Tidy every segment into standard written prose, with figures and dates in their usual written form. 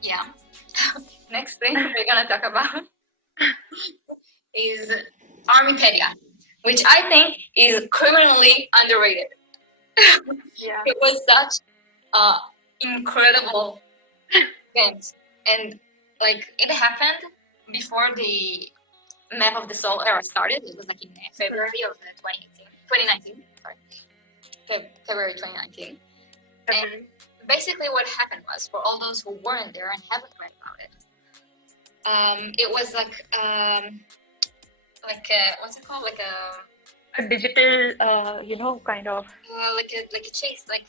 Yeah. Next thing we're gonna talk about is ARMYpedia, which I think is criminally underrated. Yeah. It was such incredible event, and like it happened before the Map of the Soul era started. It was like in February of 2019. Sorry, February 2019. And basically, what happened was, for all those who weren't there and haven't read about it was like what's it called? Like a digital, kind of. Like a chase, like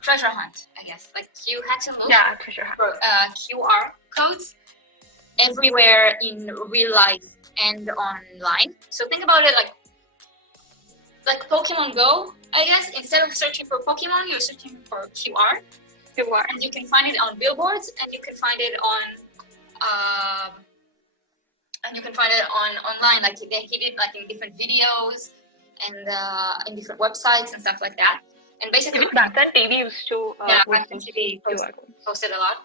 treasure hunt, I guess. Like you had to look treasure hunt. for QR codes everywhere in real life and online. So think about it like Pokemon Go, I guess. Instead of searching for Pokemon, you're searching for QR. And you can find it on billboards, and you can find it on online. Like they hid it like in different videos and in different websites and stuff like that. And basically, back then TV used to back then TV posted a lot.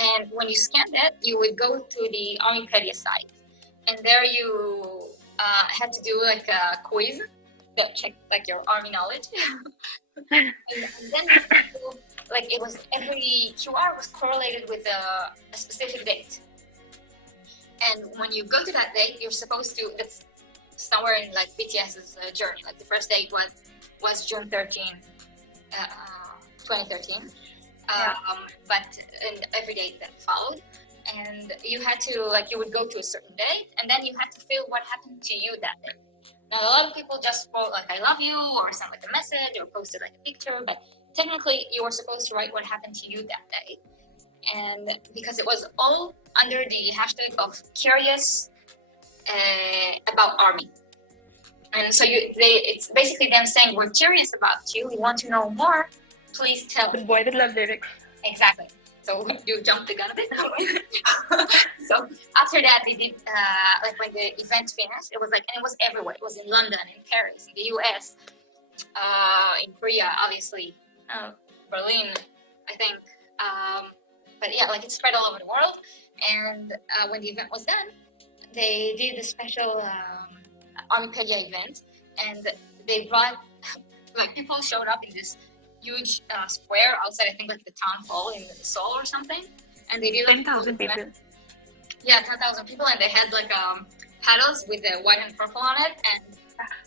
And when you scanned it, you would go to the ARMYpedia site, and there you had to do like a quiz that checked like your army knowledge. and then like it was every QR was correlated with a specific date. And when you go to that date, you're supposed to. It's somewhere in like BTS's journey. Like the first date was June 13, 2013. But and every date that followed, and you had to you would go to a certain date, and then you had to feel what happened to you that day. Now a lot of people just wrote like "I love you" or sent like a message or posted like a picture, but technically you were supposed to write what happened to you that day. And because it was all under the hashtag of curious about ARMY. And so it's basically them saying, we're curious about you, we want to know more, please tell. The boy with love lyrics. Exactly. So you jumped the gun a bit. So after that, they did, when the event finished, it was and it was everywhere. It was in London, in Paris, in the US, in Korea, obviously, Berlin, I think. But yeah, it spread all over the world. And when the event was done, they did a special ARMYpedia event, and they brought people showed up in this huge square outside, I think the town hall in Seoul or something, and they did 10,000 people. Yeah, 10,000 people, and they had paddles with the white and purple on it, and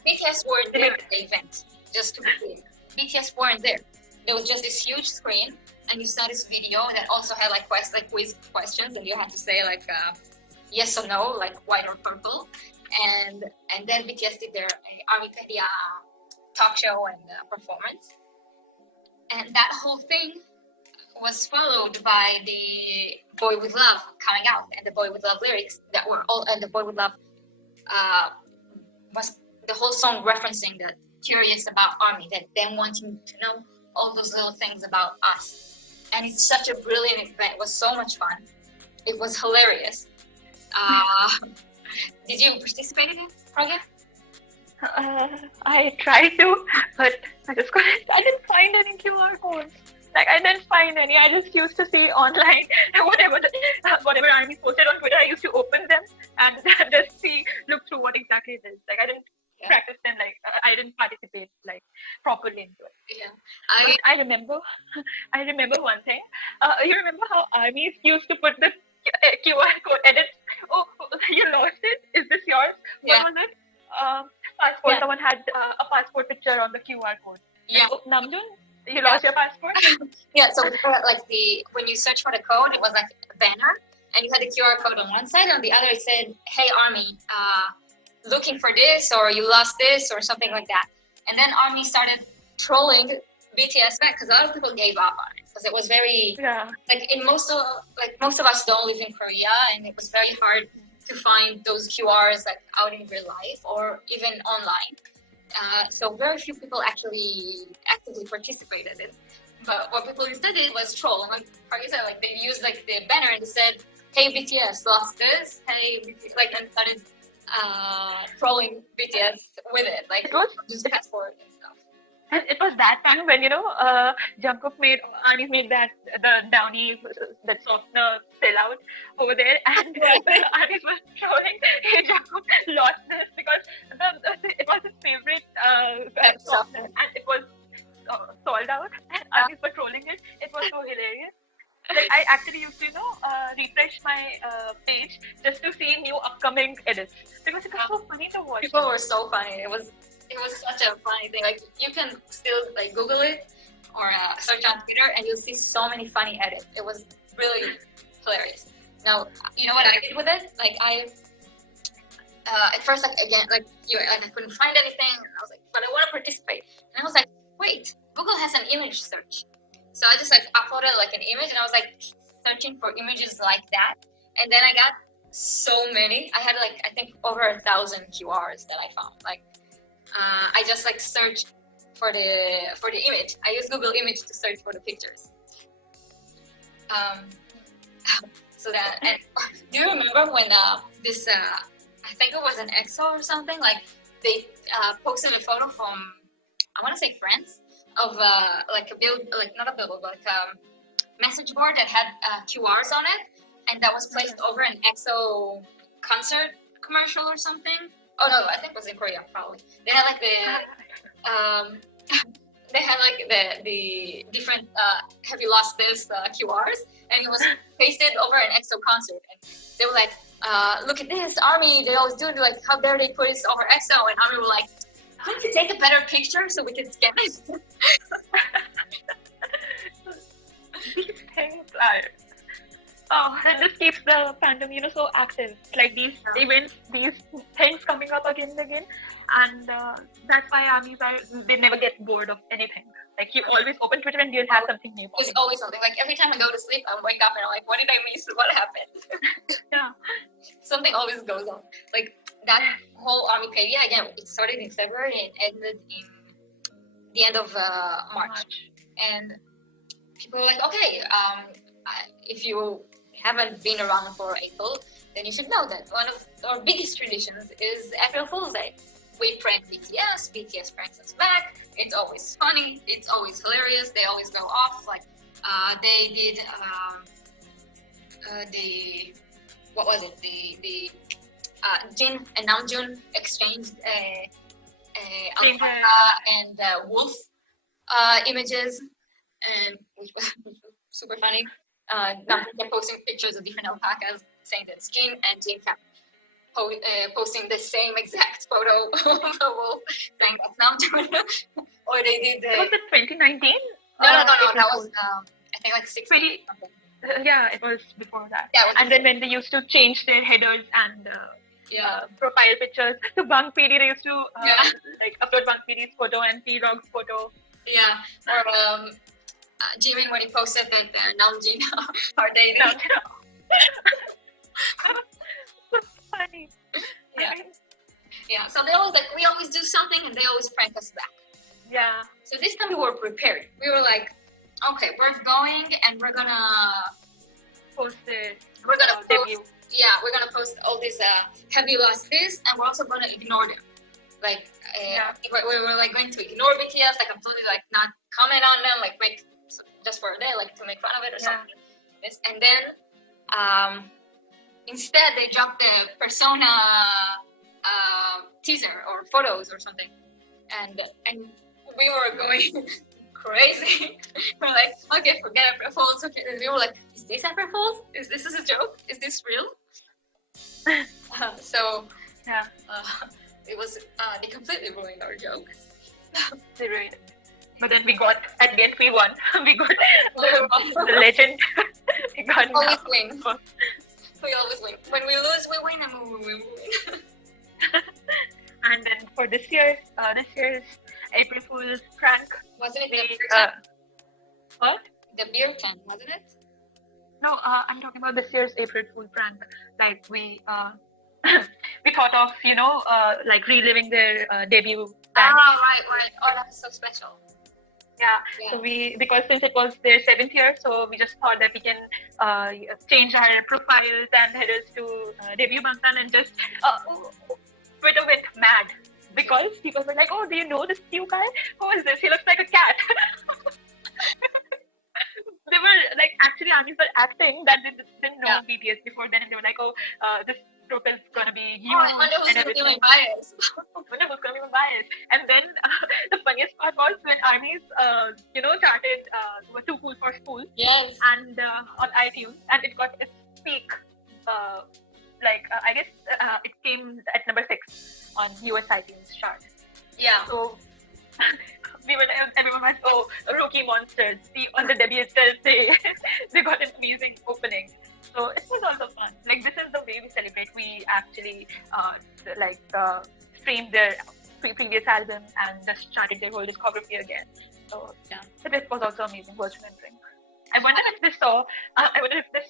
BTS weren't there at the event. Just to be clear, BTS weren't there. There was just this huge screen, and you saw this video that also had quiz questions, and you had to say yes or no, white or purple, and then BTS did their ARMYpedia talk show and performance, and that whole thing was followed by the Boy With Love coming out and the Boy With Love lyrics that were all, and the Boy With Love was the whole song referencing that curious about ARMY, that them wanting to know all those little things about us. And it's such a brilliant event. It was so much fun. It was hilarious. Did you participate in it, Pragya? I tried to, but I didn't find any QR codes. I didn't find any. I just used to see online whatever ARMY posted on Twitter. I used to open them and just look through what exactly it is. I didn't practice them. I didn't participate properly into it. Yeah, I remember one thing. You remember how armies used to put the QR code edit? Oh, you lost it. Is this yours? Yeah. What was it? Passport. Yeah. Someone had a passport picture on the QR code. Yeah. Namjoon, you lost your passport? Yeah. So when you search for the code, it was a banner, and you had the QR code on one side, and on the other it said, "Hey ARMY, looking for this, or you lost this," or something like that. And then ARMY started trolling BTS back because a lot of people gave up on it because it was very most of us don't live in Korea, and it was very hard to find those QRs out in real life or even online. So very few people actually actively participated in. But what people instead did was troll. Like Harvey said, like they used like the banner and said, "Hey BTS, lost this." Hey, BTS, like and started trolling BTS with it, like It was just passport and stuff. it was that time when Jungkook made that the Downy, that softener sell out over there, and Army was trolling. Hey, Jungkook lost this because it was his favorite softener, and it was sold out, and Army were trolling it. It was so hilarious. Like I actually used to refresh my page just to see new upcoming edits because it was so funny to watch. People were so funny. It was such a funny thing. Like you can still like Google it or search on Twitter, and you'll see so many funny edits. It was really hilarious. Now you know what I did with it? Like I at first like I couldn't find anything. And I was like, but I want to participate. And I was like, wait, Google has an image search. So I just like uploaded like an image, and I was like searching for images like that, and then I got so many. I had like I think over 1,000 QRs that I found. Like I just like searched for the image. I use Google Image to search for the pictures. So that and do you remember when this I think it was an EXO or something, like they posted a photo from I want to say France of like a build, like not a billboard, but like a message board that had QRs on it, and that was placed over an EXO concert commercial or something. Oh no, I think it was in Korea probably. They had like the different have you lost this QRs, and it was pasted over an EXO concert, and they were like, look at this, ARMY, they always do it, like how dare they put this over EXO, and ARMY were like, couldn't you take a better picture so we can scan it? These things that just keeps the fandom, so active. Like these events, these things coming up again and again, and that's why armies they never get bored of anything. Like you always open Twitter and you'll have something new. There's always something. Like every time I go to sleep, I wake up and I'm like, what did I miss? What happened? Yeah. Something always goes on. Like that whole ARMYpedia, again, it started in February and ended in the end of March. And people were like, okay, if you haven't been around for April, then you should know that one of our biggest traditions is April Fool's Day. We prank BTS pranks us back. It's always funny, it's always hilarious, they always go off. Like they did what was it? The Jin and Namjoon exchanged alpaca and wolf images, and which was super funny. Namjoon kept posting pictures of different alpacas, saying that it's Jin, and Jin kept posting the same exact photo of the wolf, saying that's Namjoon. Or they did Was it 2019? No, that was I think like 16. Yeah, it was before that. Yeah, and then when they used to change their headers and profile pictures, to Untitled they used to like upload Untitled's photo and T-Dog's photo. Yeah, or Jimin when he posted that Namjoon are dating. Funny. Yeah. So they always like we always do something and they always prank us back. Yeah. So this time we were prepared. We were like, okay, we're going and we're gonna post it. We're gonna post. Yeah, we're gonna post all these. Have you lost this? And we're also gonna ignore them. Like we were like going to ignore BTS, like completely like not comment on them, like make just for a day, like to make fun of it or something. This and then instead they dropped the Persona teaser or photos or something, and we were going crazy. We're like, okay, forget April Fools. Okay, and we were like, is this April Fools? Is this a joke? Is this real? It was they completely ruined our joke. They ruined it. But then we won. We got the legend. We got always win. We always win. When we lose, we win, and when we win. And then for this year's April Fool's prank, wasn't it the beer tent? What? The beer tent, wasn't it? No, I'm talking about this year's April Fool prank. Like we we thought of like reliving their debut. Right. Oh, that's so special. Yeah. So because since it was their 7th year, so we just thought that we can change our profiles and headers to debut Bangtan, and just Twitter went mad because people were like, "Oh, do you know this new guy? Who is this? He looks like a cat." They were like, actually, armies were acting that they didn't know BTS before then, and they were like, "Oh, this group is gonna be huge I wonder who's and gonna be my everything." bias. Wonder who's gonna be my bias. And then the funniest part was when armies, charted were too cool for school. Yes. And on iTunes, and it got its peak. I guess it came at number 6 on US iTunes chart. Yeah. So everyone was, "Oh, rookie monsters." See, on the debut itself, they got an amazing opening. So it was also fun. Like, this is the way we celebrate. We actually streamed their previous album and just charted their whole discography again. So it was also amazing virtual entering. I wonder if they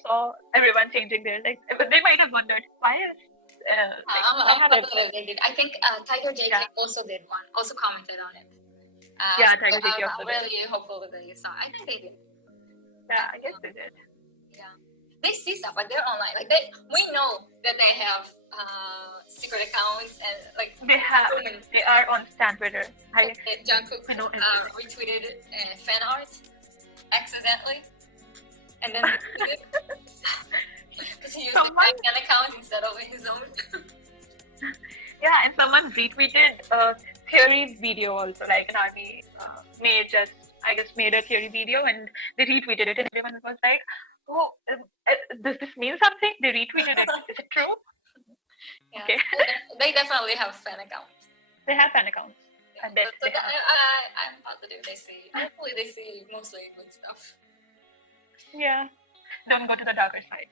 saw everyone changing their, like, they might have wondered why is. I'm positive they did. I think Tiger JK also did one, also commented on it. Tiger JK also I'm really hopeful that they saw. I think they did. Yeah, I guess they did. Yeah, they see stuff, like they're online. Like we know that they have secret accounts, and like they are on Stan Twitter. Jungkook retweeted fan art accidentally, and then because he used the fan account instead of his own. Yeah, and someone retweeted a theory video also, like an army made a theory video, and they retweeted it, and everyone was like, "Oh, does this mean something?" They retweeted it. Is it true? Yeah. Okay. They definitely have fan accounts. They have fan accounts. Yeah. I'm positive they see. Hopefully they see mostly good stuff. Yeah. Don't go to the darker side.